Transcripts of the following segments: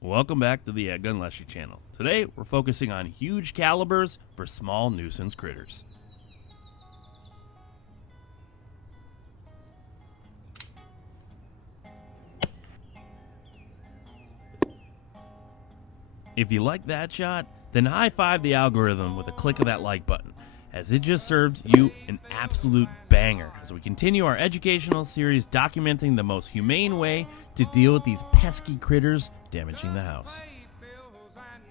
Welcome back to the EDgun Leshiy channel. Today we're focusing on huge calibers for small nuisance critters. If you like that shot, then high-five the algorithm with a click of that like button, as it just served you an absolute banger as we continue our educational series documenting the most humane way to deal with these pesky critters damaging the house.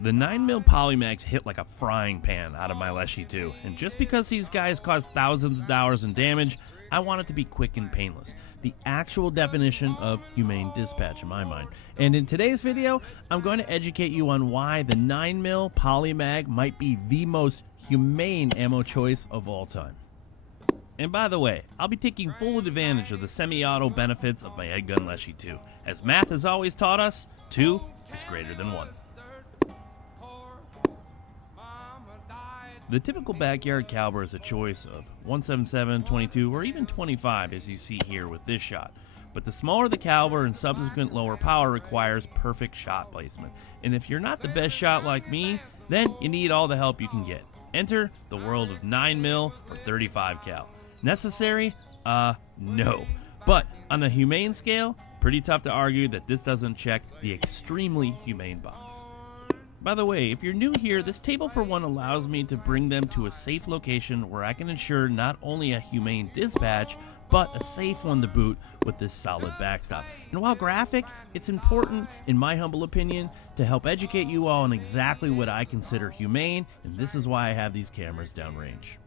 The 9mm polymags hit like a frying pan out of my Leshiy 2, and just because these guys cause thousands of dollars in damage, I want it to be quick and painless. The actual definition of humane dispatch in my mind. And in today's video, I'm going to educate you on why the 9mm polymag might be the most humane ammo choice of all time. And by the way, I'll be taking full advantage of the semi-auto benefits of my EDgun Leshiy 2, as math has always taught us 2 is greater than 1. The typical backyard caliber is a choice of 177, 22, or even 25 as you see here with this shot. But the smaller the caliber and subsequent lower power requires perfect shot placement. And if you're not the best shot like me, then you need all the help you can get. Enter the world of 9mm or 35 cal. Necessary? No. But on the humane scale, pretty tough to argue that this doesn't check the extremely humane box. By the way, if you're new here, this table for one allows me to bring them to a safe location where I can ensure not only a humane dispatch, but a safe one to boot with this solid backstop. And while graphic, it's important, in my humble opinion, to help educate you all on exactly what I consider humane, and this is why I have these cameras downrange.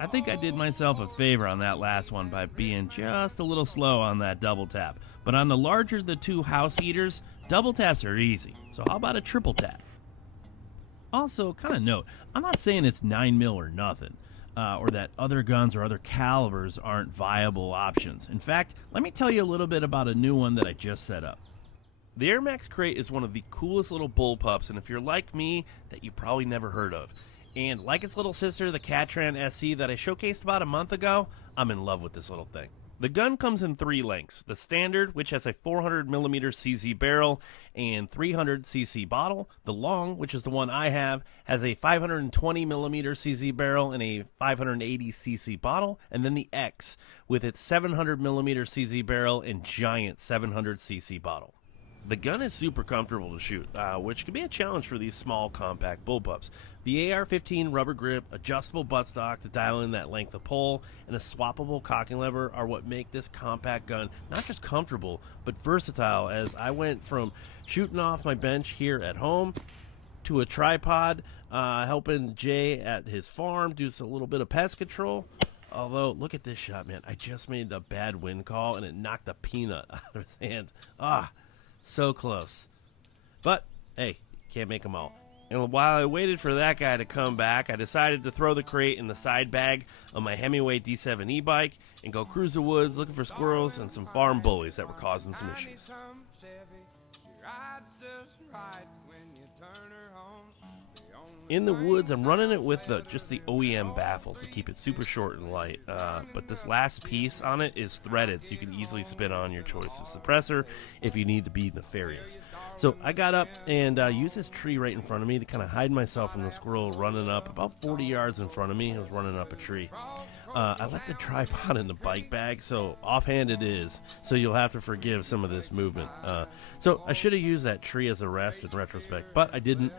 I think I did myself a favor on that last one by being just a little slow on that double tap. But on the larger the two house heaters, double taps are easy. So how about a triple tap? Also, kind of note, I'm not saying it's 9mm or nothing, or that other guns or other calibers aren't viable options. In fact, let me tell you a little bit about a new one that I just set up. The Air Max crate is one of the coolest little bullpups, and if you're like me, that you probably never heard of. And like its little sister, the Catran SC that I showcased about a month ago, I'm in love with this little thing. The gun comes in 3 lengths. The standard, which has a 400mm CZ barrel and 300cc bottle. The long, which is the one I have, has a 520mm CZ barrel and a 580cc bottle. And then the X, with its 700mm CZ barrel and giant 700cc bottle. The gun is super comfortable to shoot, which can be a challenge for these small, compact bullpups. The AR-15 rubber grip, adjustable buttstock to dial in that length of pole, and a swappable cocking lever are what make this compact gun not just comfortable, but versatile, as I went from shooting off my bench here at home to a tripod, helping Jay at his farm do a little bit of pest control. Although, look at this shot, man. I just made a bad wind call, and it knocked a peanut out of his hand. So close. But, hey, can't make them all. And while I waited for that guy to come back, I decided to throw the crate in the side bag of my Hemingway D7 e-bike and go cruise the woods looking for squirrels and some farm bullies that were causing some issues. In the woods, I'm running it with just the OEM baffles to keep it super short and light, but this last piece on it is threaded, so you can easily spin on your choice of suppressor if you need to be nefarious. So I got up and used this tree right in front of me to kind of hide myself from the squirrel running up about 40 yards in front of me. I was running up a tree. I left the tripod in the bike bag, so offhand it is, so you'll have to forgive some of this movement. So I should have used that tree as a rest in retrospect, but I didn't.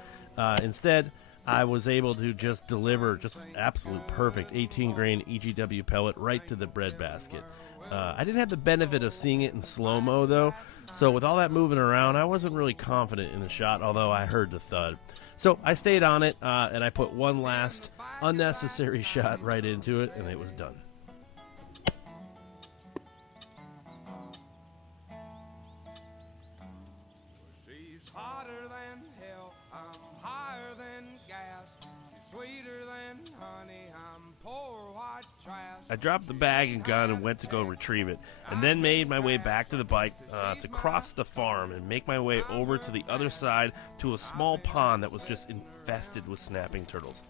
Instead, I was able to just deliver just absolute perfect 18 grain EGW pellet right to the bread basket. I didn't have the benefit of seeing it in slow-mo though, so with all that moving around, I wasn't really confident in the shot, although I heard the thud. So I stayed on it, and I put one last unnecessary shot right into it, and it was done. I dropped the bag and gun and went to go retrieve it, and then made my way back to the bike to cross the farm and make my way over to the other side to a small pond that was just infested with snapping turtles.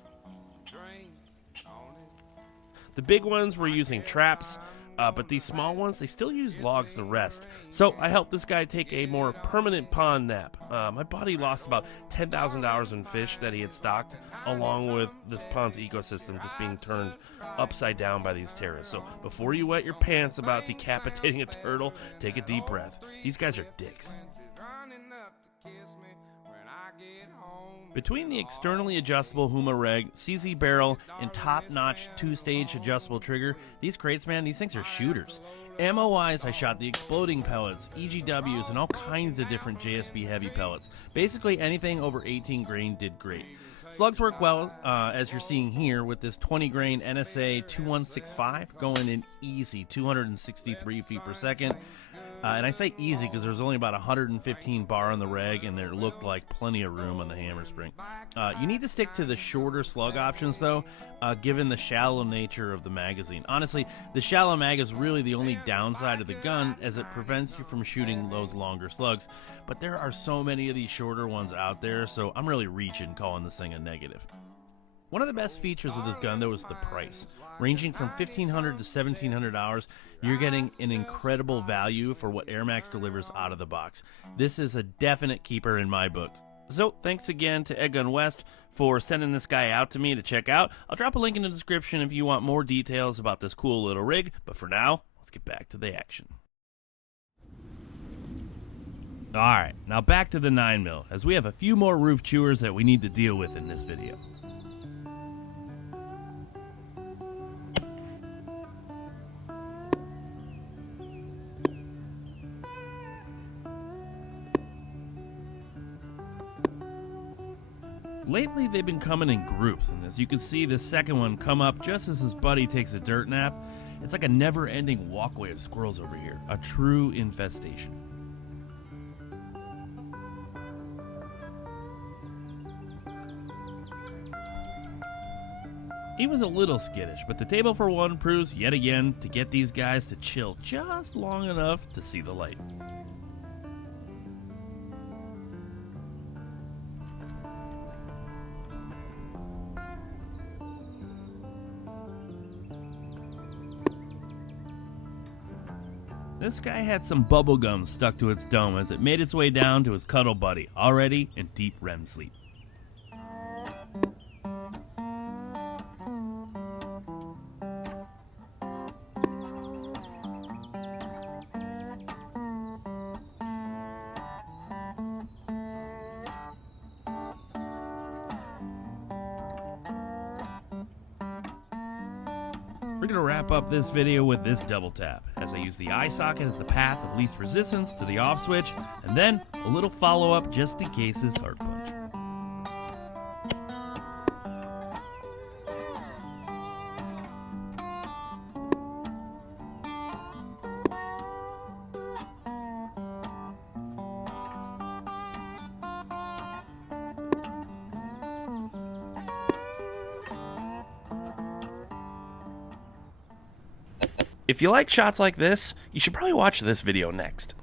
The big ones were using traps, But these small ones, they still use logs to rest. So I helped this guy take a more permanent pond nap. My buddy lost about $10,000 in fish that he had stocked, along with this pond's ecosystem just being turned upside down by these terrorists. So before you wet your pants about decapitating a turtle, take a deep breath. These guys are dicks. Between the externally adjustable Huma Reg, CZ barrel, and top-notch 2-stage adjustable trigger, these crates, man, these things are shooters. Ammo-wise, I shot the exploding pellets, EGWs, and all kinds of different JSB heavy pellets. Basically anything over 18 grain did great. Slugs work well, as you're seeing here, with this 20 grain NSA 2165 going in easy, 263 feet per second. And I say easy because there's only about 115 bar on the reg, and there looked like plenty of room on the hammer spring. You need to stick to the shorter slug options, though, given the shallow nature of the magazine. Honestly, the shallow mag is really the only downside of the gun, as it prevents you from shooting those longer slugs. But there are so many of these shorter ones out there, so I'm really reaching calling this thing a negative. One of the best features of this gun, though, is the price. Ranging from $1,500 to $1,700, you're getting an incredible value for what Air Max delivers out of the box. This is a definite keeper in my book. So, thanks again to EDgun West for sending this guy out to me to check out. I'll drop a link in the description if you want more details about this cool little rig, but for now, let's get back to the action. Alright, now back to the 9mm, as we have a few more roof chewers that we need to deal with in this video. Lately, they've been coming in groups, and as you can see, the second one come up just as his buddy takes a dirt nap. It's like a never-ending walkway of squirrels over here, a true infestation. He was a little skittish, but the table for one proves yet again to get these guys to chill just long enough to see the light. This guy had some bubble gum stuck to its dome as it made its way down to his cuddle buddy, already in deep REM sleep. We're going to wrap up this video with this double tap, as I use the eye socket as the path of least resistance to the off switch, and then a little follow up just in case his heart punch. If you like shots like this, you should probably watch this video next.